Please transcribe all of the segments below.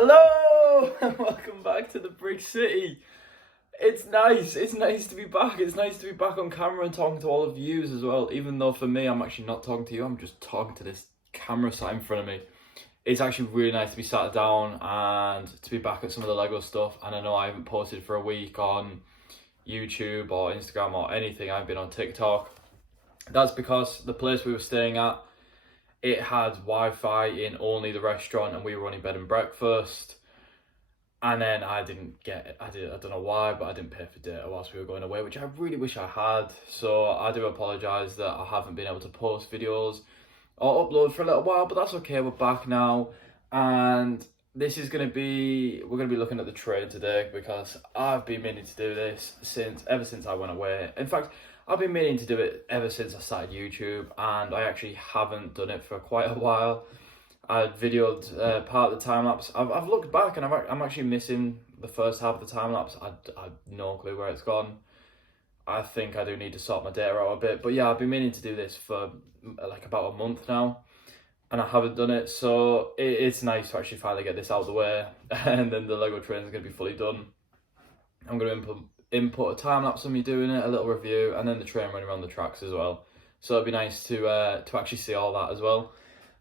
Hello and welcome back to the Brig City. It's nice to be back. It's nice to be back on camera and talking to all of you as well. Even though for me, I'm actually not talking to you, I'm just talking to this camera sat in front of me. It's actually really nice to be sat down and to be back at some of the Lego stuff. And I know I haven't posted for a week on YouTube or Instagram or anything. I've been on TikTok. That's because the place we were staying at, it had Wi-Fi in only the restaurant and we were only bed and breakfast. And then I don't know why, but I didn't pay for data whilst we were going away, which I really wish I had. So I do apologise that I haven't been able to post videos or upload for a little while, but that's okay, we're back now. And this is we're gonna be looking at the train today because I've been meaning to do this ever since I went away. In fact, I've been meaning to do it ever since I started YouTube, and I actually haven't done it for quite a while. I videoed part of the time lapse. I've looked back and I'm actually missing the first half of the time lapse. I've no clue where it's gone. I think I do need to sort my data out a bit, but yeah, I've been meaning to do this for like about a month now, and I haven't done it. So it's nice to actually finally get this out of the way, and then the Lego train is going to be fully done. I'm going to input a time lapse of me doing it, a little review, and then the train running around the tracks as well. So it'd be nice to actually see all that as well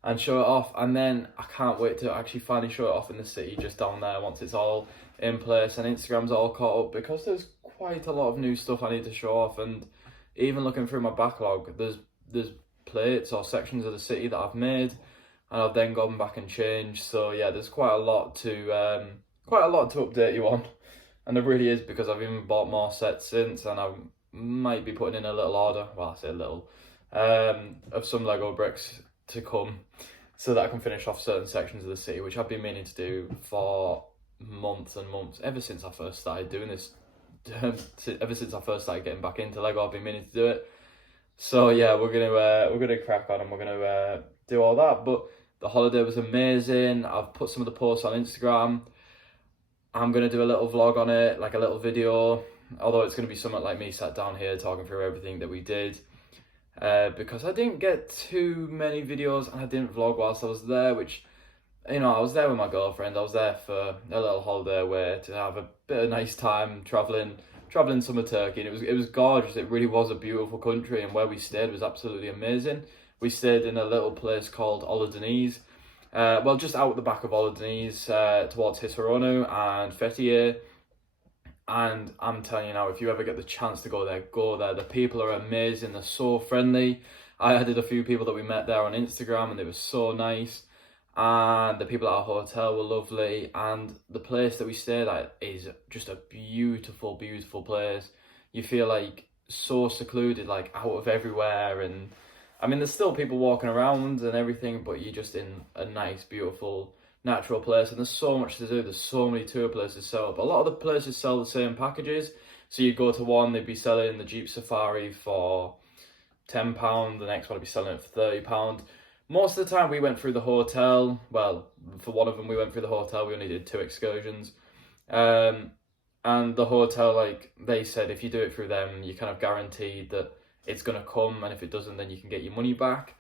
and show it off. And then I can't wait to actually finally show it off in the city just down there once it's all in place and Instagram's all caught up, because there's quite a lot of new stuff I need to show off. And even looking through my backlog, there's plates or sections of the city that I've made and I've then gone back and changed. So yeah, there's quite a lot to update you on. And there really is, because I've even bought more sets since, and I might be putting in a little order, well, I say little, of some Lego bricks to come so that I can finish off certain sections of the city, which I've been meaning to do for months and months, ever since I first started doing this, ever since I first started getting back into Lego, I've been meaning to do it. So yeah, we're gonna crack on and we're gonna do all that. But the holiday was amazing. I've put some of the posts on Instagram. I'm going to do a little vlog on it, like a little video, although it's going to be something like me sat down here talking through everything that we did, because I didn't get too many videos and I didn't vlog whilst I was there, which, you know, I was there with my girlfriend. I was there for a little holiday away to have a bit of nice time travelling summer Turkey, and it was gorgeous. It really was a beautiful country, and where we stayed was absolutely amazing. We stayed in a little place called Ola Deniz. Well, just out the back of Ola Deniz, towards Hisaronu and Fethiye. And I'm telling you now, if you ever get the chance to go there, go there. The people are amazing, they're so friendly. I added a few people that we met there on Instagram and they were so nice. And the people at our hotel were lovely. And the place that we stayed at is just a beautiful, beautiful place. You feel like so secluded, like out of everywhere, and I mean, there's still people walking around and everything, but you're just in a nice, beautiful, natural place. And there's so much to do. There's so many tour places set up. A lot of the places sell the same packages. So you go to one, they'd be selling the Jeep Safari for £10. The next one would be selling it for £30. Most of the time we went through the hotel. Well, for one of them, we went through the hotel. We only did 2 excursions. And the hotel, like they said, if you do it through them, you're kind of guaranteed that it's going to come, and if it doesn't, then you can get your money back.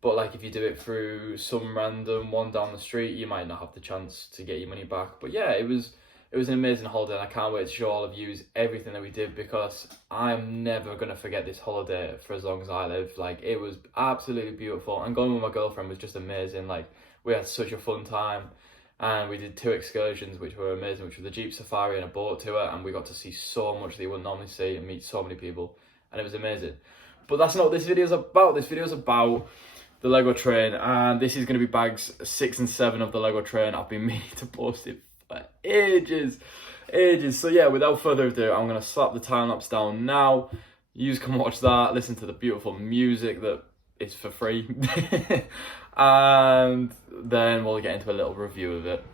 But like if you do it through some random one down the street, you might not have the chance to get your money back. But yeah, it was an amazing holiday, and I can't wait to show all of you everything that we did, because I'm never going to forget this holiday for as long as I live. Like, it was absolutely beautiful, and going with my girlfriend was just amazing. Like, we had such a fun time, and we did 2 excursions which were amazing, which were the Jeep Safari and a boat tour, and we got to see so much that you wouldn't normally see and meet so many people. And it was amazing. But that's not what this video's about. This video's about the Lego train, and this is going to be bags 6 and 7 of the Lego train. I've been meaning to post it for ages. So yeah, without further ado, I'm going to slap the time lapse down now. You can watch that, listen to the beautiful music that is for free, and then we'll get into a little review of it.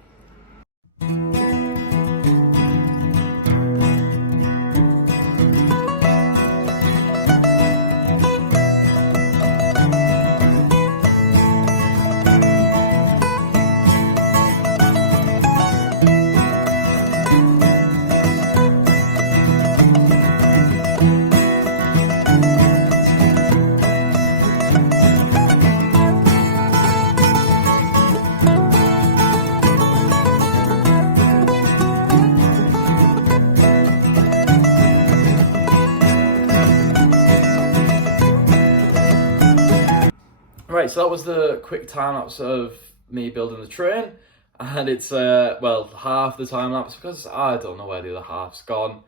Right, so that was the quick time lapse of me building the train, and it's well, half the time lapse because I don't know where the other half's gone,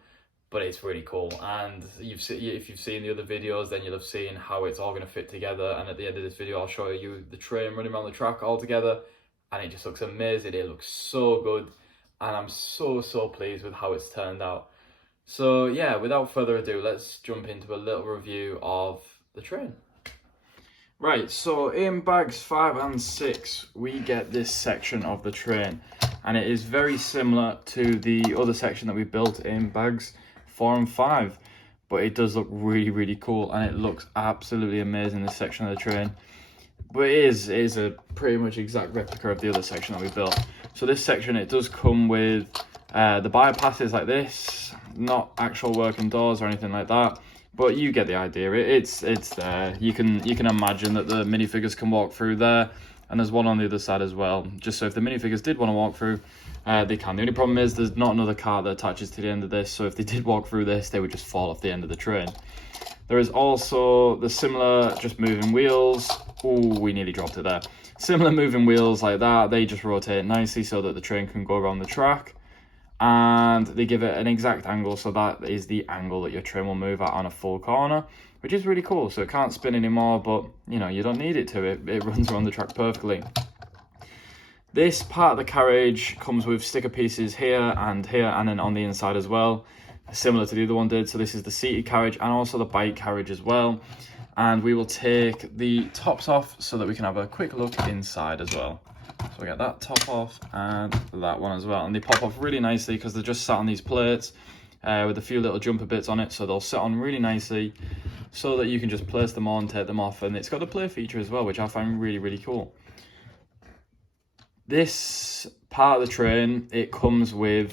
but it's really cool. And if you've seen the other videos, then you'll have seen how it's all going to fit together. And at the end of this video, I'll show you the train running around the track all together, and it just looks amazing. It looks so good, and I'm so pleased with how it's turned out. So yeah, without further ado, let's jump into a little review of the train. Right, so in bags 5 and 6, we get this section of the train, and it is very similar to the other section that we built in bags 4 and 5, but it does look really cool, and it looks absolutely amazing, this section of the train. But it is a pretty much exact replica of the other section that we built. So this section, it does come with the bypasses like this, not actual working doors or anything like that. But you get the idea. It's there. You can imagine that the minifigures can walk through there, and there's one on the other side as well. Just so if the minifigures did want to walk through, they can. The only problem is there's not another car that attaches to the end of this, so if they did walk through this, they would just fall off the end of the train. There is also the similar just moving wheels. Oh, we nearly dropped it there. Similar moving wheels like that. They just rotate nicely so that the train can go around the track. And they give it an exact angle, so that is the angle that your train will move at on a full corner, which is really cool. So it can't spin anymore, but you know, you don't need it to. It runs around the track perfectly. This part of the carriage comes with sticker pieces here, and then on the inside as well, similar to the other one did. So this is the seated carriage and also the bike carriage as well. And we will take the tops off so that we can have a quick look inside as well. So we get that top off and that one as well, and they pop off really nicely because they're just sat on these plates with a few little jumper bits on it, so they'll sit on really nicely so that you can just place them on, take them off, and it's got a play feature as well, which I find really cool. This part of the train, it comes with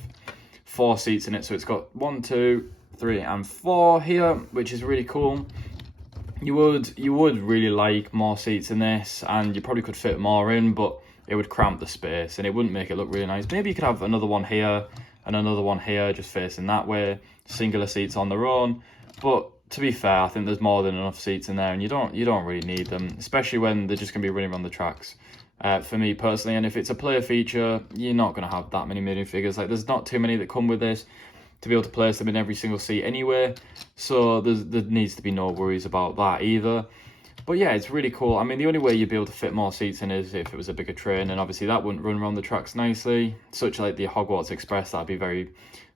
4 seats in it, so it's got 1, 2, 3 and 4 here, which is really cool. You would really like more seats in this, and you probably could fit more in, but it would cramp the space and it wouldn't make it look really nice. Maybe you could have another one here and another one here just facing that way, singular seats on their own. But to be fair, I think there's more than enough seats in there, and you don't really need them, especially when they're just going to be running around the tracks. For me personally, and if it's a player feature, you're not going to have that many minifigures. Like, there's not too many that come with this to be able to place them in every single seat anyway, so there needs to be no worries about that either. But yeah, it's really cool. I mean, the only way you'd be able to fit more seats in is if it was a bigger train, and obviously that wouldn't run around the tracks nicely. Such like the Hogwarts Express, that'd be very...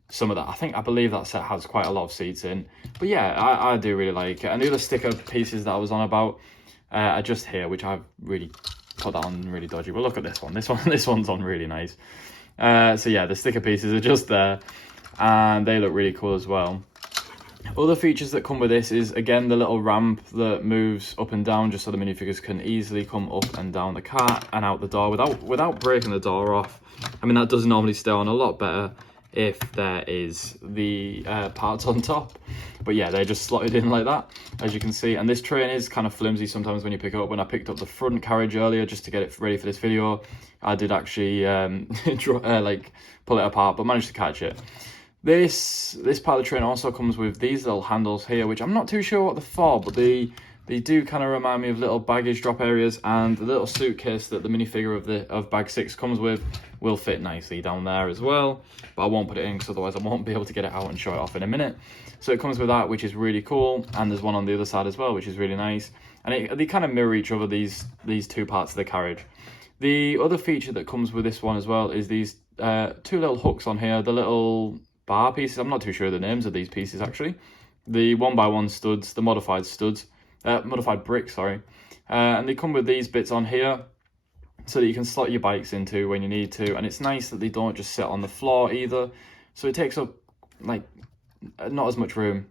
Some of that, I believe that set has quite a lot of seats in. But yeah, I do really like it. And the other sticker pieces that I was on about are just here, which I've really put that on really dodgy. But look at this one. This one's on really nice. So yeah, the sticker pieces are just there, and they look really cool as well. Other features that come with this is, again, the little ramp that moves up and down just so the minifigures can easily come up and down the cart and out the door without breaking the door off. I mean, that does normally stay on a lot better if there is the parts on top. But yeah, they're just slotted in like that, as you can see. And this train is kind of flimsy sometimes when you pick it up. When I picked up the front carriage earlier just to get it ready for this video, I did actually like pull it apart, but managed to catch it. This part of the train also comes with these little handles here, which I'm not too sure what they're for, but they do kind of remind me of little baggage drop areas, and the little suitcase that the minifigure of bag 6 comes with will fit nicely down there as well. But I won't put it in because otherwise I won't be able to get it out and show it off in a minute. So it comes with that, which is really cool, and there's one on the other side as well, which is really nice. And they kind of mirror each other, these two parts of the carriage. The other feature that comes with this one as well is these 2 little hooks on here, the little bar pieces. I'm not too sure the names of these pieces actually. The 1x1 studs, the modified bricks, sorry. And they come with these bits on here so that you can slot your bikes into when you need to. And it's nice that they don't just sit on the floor either. So it takes up like not as much room.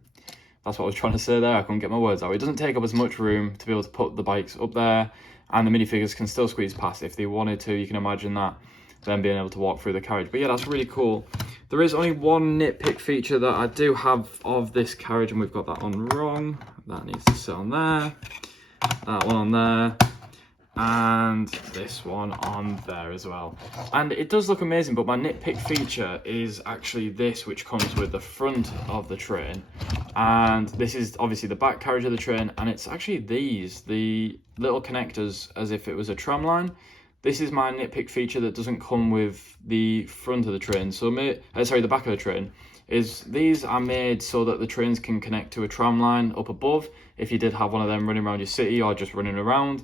That's what I was trying to say there. I couldn't get my words out. It doesn't take up as much room to be able to put the bikes up there, and the minifigures can still squeeze past if they wanted to. You can imagine that, them being able to walk through the carriage. But yeah, that's really cool. There is only one nitpick feature that I do have of this carriage, and we've got that on wrong. That needs to sit on there. That one on there. And this one on there as well. And it does look amazing, but my nitpick feature is actually this, which comes with the front of the train. And this is obviously the back carriage of the train, and it's actually the little connectors as if it was a tram line. This is my nitpick feature that doesn't come with the front of the train. So, the back of the train is these are made so that the trains can connect to a tram line up above if you did have one of them running around your city or just running around.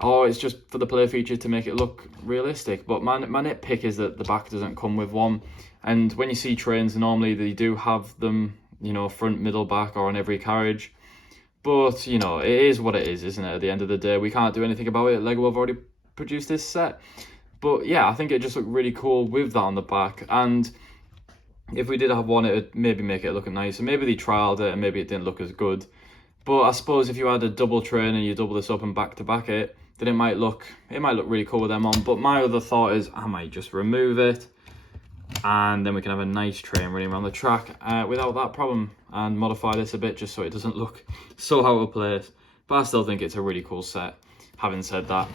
Or it's just for the play feature to make it look realistic. But my nitpick is that the back doesn't come with one. And when you see trains, normally they do have them, you know, front, middle, back, or on every carriage. But, you know, it is what it is, isn't it? At the end of the day, we can't do anything about it. Lego have already produced this set. But yeah, I think it just looked really cool with that on the back. And if we did have one, it would maybe make it look nicer. Maybe they trialed it and maybe it didn't look as good. But I suppose if you had a double train and you double this up and back to back it, then it might look really cool with them on. But my other thought is I might just remove it, and then we can have a nice train running around the track without that problem, and modify this a bit just so it doesn't look so out of place. But I still think it's a really cool set. Having said that,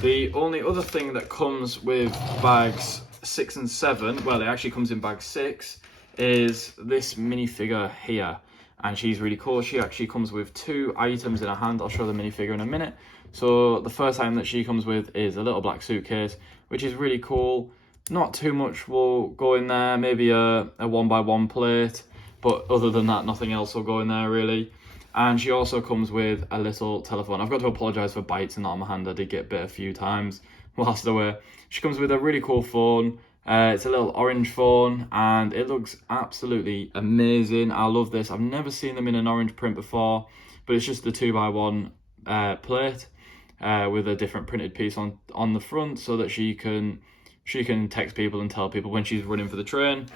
the only other thing that comes with bags 6 and 7, well, it actually comes in bag 6, is this minifigure here. And she's really cool. She actually comes with 2 items in her hand. I'll show the minifigure in a minute. So the first item that she comes with is a little black suitcase, which is really cool. Not too much will go in there, maybe a 1x1 plate, but other than that, nothing else will go in there really. And she also comes with a little telephone. I've got to apologise for bites and that on my hand. I did get bit a few times whilst away. She comes with a really cool phone. It's a little orange phone and it looks absolutely amazing. I love this. I've never seen them in an orange print before, but it's just the 2x1 plate with a different printed piece on the front so that she can text people and tell people when she's running for the train.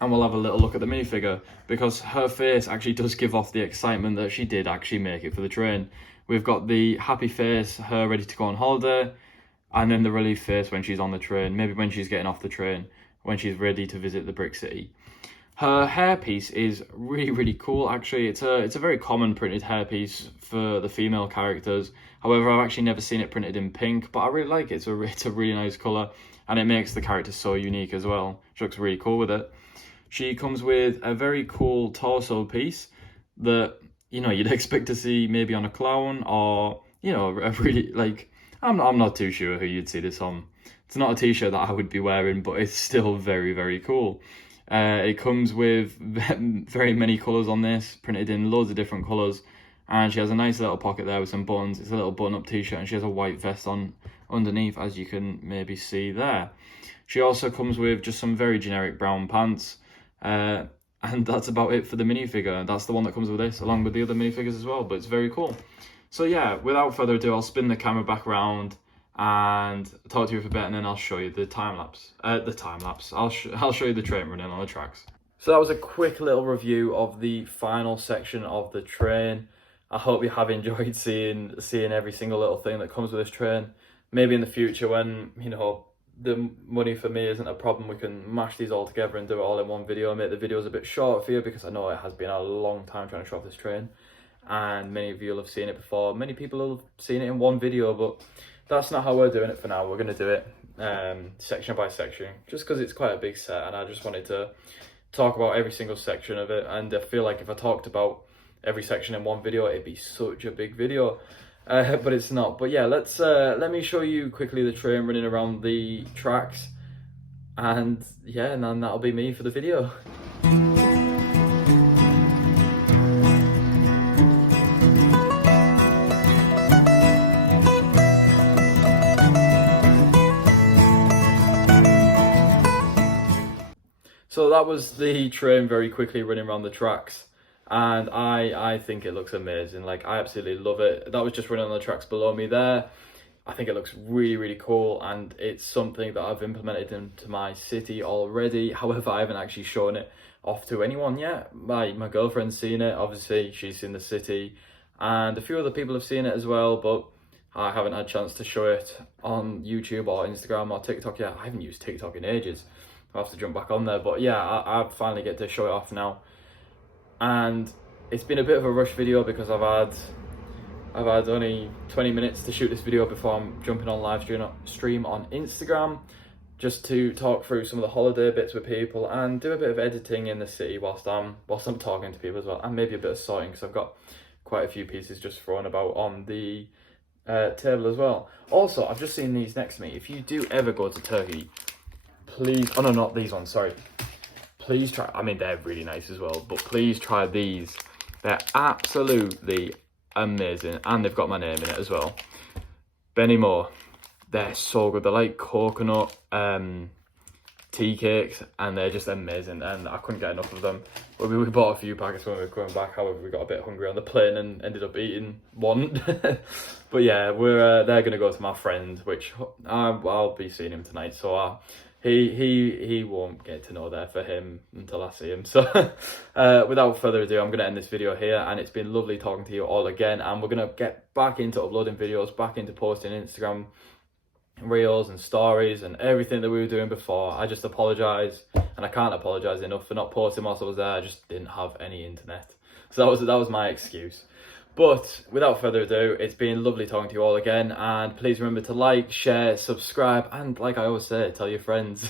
And we'll have a little look at the minifigure because her face actually does give off the excitement that she did actually make it for the train. We've got the happy face, her ready to go on holiday, and then the relief face when she's on the train, maybe when she's getting off the train, when she's ready to visit the Brick City. Her hairpiece is really cool actually. It's a very common printed hairpiece for the female characters. However, I've actually never seen it printed in pink, but I really like it. It's a really nice colour and it makes the character so unique as well. She looks really cool with it. She comes with a very cool torso piece that, you know, you'd expect to see maybe on a clown or, you know, a really, like, I'm not too sure who you'd see this on. It's not a t-shirt that I would be wearing, but it's still very cool. It comes with very many colours on this, printed in loads of different colours. And she has a nice little pocket there with some buttons. It's a little button-up t-shirt and she has a white vest on underneath, as you can maybe see there. She also comes with just some very generic brown pants. And that's about it for the minifigure. That's the one that comes with this, along with the other minifigures as well, but it's very cool. So yeah, without further ado, I'll spin the camera back around and talk to you for a bit, and then I'll show you the time lapse. I'll show you the train running on the tracks. So that was a quick little review of the final section of the train. I hope you have enjoyed seeing every single little thing that comes with this train. Maybe in the future when, you know, the money for me isn't a problem, we can mash these all together and do it all in one video, make the videos a bit short for you, because I know it has been a long time trying to show off this train and many of you will have seen it before. Many people have seen it in one video, but that's not how we're doing it for now. We're going to do it section by section, just because it's quite a big set and I just wanted to talk about every single section of it. And I feel like if I talked about every section in one video, it'd be such a big video. But it's not. But yeah, let me show you quickly the train running around the tracks, and yeah, and then that'll be me for the video. So that was the train very quickly running around the tracks. And I think it looks amazing. Like, I absolutely love it. That was just running on the tracks below me there. I think it looks really cool, and it's something that I've implemented into my city already. However, I haven't actually shown it off to anyone yet. My girlfriend's seen it, obviously she's seen the city, and a few other people have seen it as well, but I haven't had a chance to show it on YouTube or Instagram or TikTok yet. I haven't used TikTok in ages. I'll have to jump back on there, but yeah, I finally get to show it off now. And it's been a bit of a rush video because I've had only 20 minutes to shoot this video before I'm jumping on live stream on Instagram. just to talk through some of the holiday bits with people and do a bit of editing in the city whilst I'm talking to people as well, and maybe a bit of sorting because I've got quite a few pieces just thrown about on the table as well. Also, I've just seen these next to me. If you do ever go to Turkey, please, oh no, not these ones, sorry. Please try, I mean, they're really nice as well, but please try these. They're absolutely amazing, and they've got my name in it as well. Benny Moore. They're so good. They're like coconut tea cakes, and they're just amazing, and I couldn't get enough of them. But we bought a few packets when we were coming back. However, we got a bit hungry on the plane and ended up eating one. But yeah, they're gonna go to my friend, which I'll be seeing him tonight, so he won't get to know that for him until I see him. So without further ado, I'm gonna end this video here, and it's been lovely talking to you all again, and we're gonna get back into uploading videos, back into posting Instagram reels and stories and everything that we were doing before. I just apologise, and I can't apologise enough for not posting whilst I was there. I just didn't have any internet, so that was my excuse. But without further ado, it's been lovely talking to you all again, and please remember to like, share, subscribe, and like I always say, tell your friends.